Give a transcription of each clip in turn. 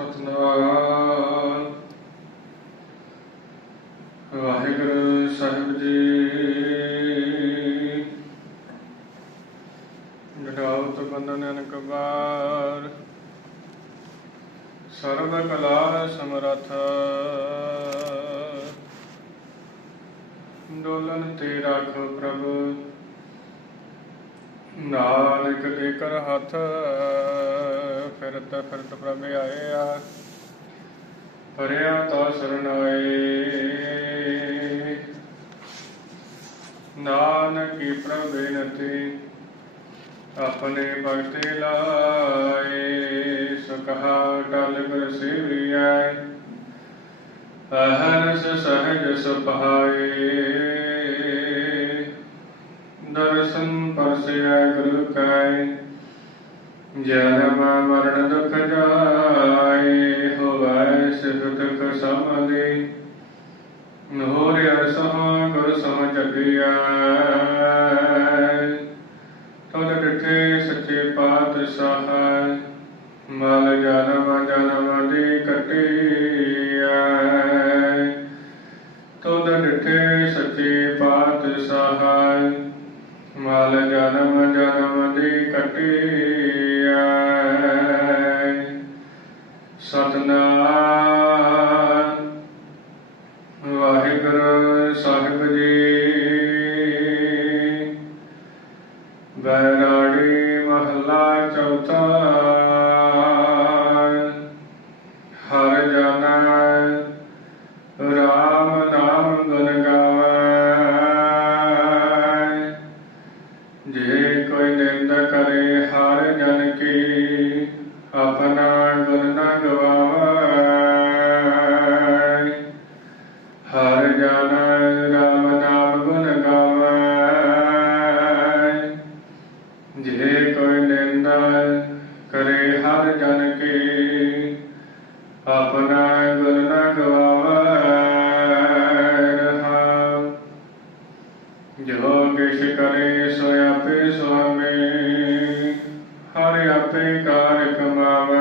ਸਤਨਾਮ। ਵਾਹਿਗੁਰੂ ਸਾਹਿਬ ਜੀ। ਜਟਾਉਤ ਬੰਦਨ ਅਨਕ ਸਰਬ ਕਲਾ ਸਮਰਥ। ਡੋਲਨ ਤੇ ਰੱਖ ਪ੍ਰਭ। ਨਾਨਕ ਦੇ ਕਰ ਹੱਥ। रत परत तो प्रभे आए हरिया तो शरण आए। नानकी प्रभे नती अपने भक्ति लाए सुखा गल गुर सेविया अहर्ष सहज सुभाए दर्शन परसया गुरु काय ਜਨਮ ਮਰਨ ਦੁਖ ਜਾਏ, ਹੋਵੈ ਸਿਫਤ ਕ ਸਮਦੇ ਨੋਰ ਅਰਸਹ ਗੁਰ ਸਮ ਜਗਿਆ ਤਦ ਡਿਠੇ ਸੱਚੇ ਪਾਤਸ਼ਾਹ, ਮਲ ਜਨਮ ਜਨਮ ਦੀ ਕਟਿਆ। ਤਦ ਡਿਠੇ ਸੱਚੇ ਪਾਤਸ਼ਾਹ, ਮਲ ਜਨਮ ਜਨਮ ਵਾਹਿਗੁਰੂ ਸਾਹਿਬ ਜੀ। ਬੈਰਾੜੀ ਮਹਲਾ ਚੌਥਾ। ਹਰ ਜਨਾ ਰਾਮ ਨਾਮ ਗੁਣ ਗਾਵੇ। ਜੇ ਕੋਈ ਨਿੰਦ ਕਰੇ ਹਰ ਜਨ ਕੀ, ਆਪਣਾ ਗੁਣ ਨਾ ਗਵਾਵੇ। ਆਪਣਾ ਗੁਣ ਨਾ ਗਵਾਵੇ ਰਹਾਉ ਜੋ ਕਿਛ ਕਰੇ ਸੋ ਆਪੇ ਸੁਆਮੀ ਹਰ ਆਪੇ ਕਾਰ ਕਮਾਵੇ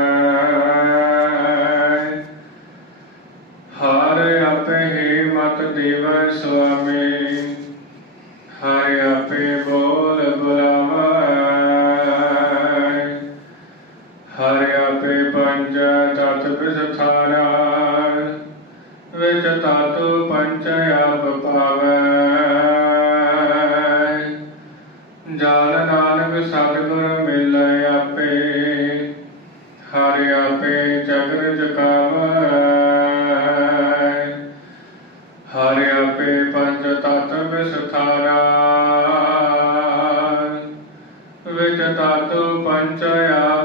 ਹਰ ਆਪੇ ਹੀ ਮਤ ਦੇਵੈ ਸੁਆਮੀ ਆਪੇ ਪੰਜ ਤਤ ਵਿਸਥਾਰਾ, ਵਿੱਚ ਤਾਤੂ ਪੰਚ ਆਪ ਪਾਵੈ। ਜਲ ਨਾਨਕ ਸਤਿਗੁਰ ਮਿਲੈ ਆਪੇ, ਹਰਿ ਆਪੇ ਜਗਰ ਜਗਾਵੈ। ਹਰਿ ਆਪੇ ਪੰਜ ਤਤ ਵਿਸਥਾਰਾ, ਵਿੱਚ ਤਾਤੂ ਪੰਚ ਆਪ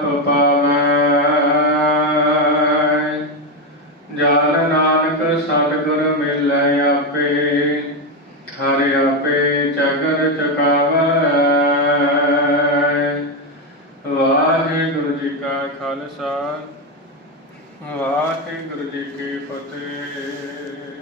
ਆਪੇ ਜਗਰ ਚੁਕਾਵੈ ਵਾਹਿਗੁਰੂ ਜੀ ਕਾ ਖਾਲਸਾ ਵਾਹਿਗੁਰੂ ਜੀ ਕੀ ਫਤਿਹ।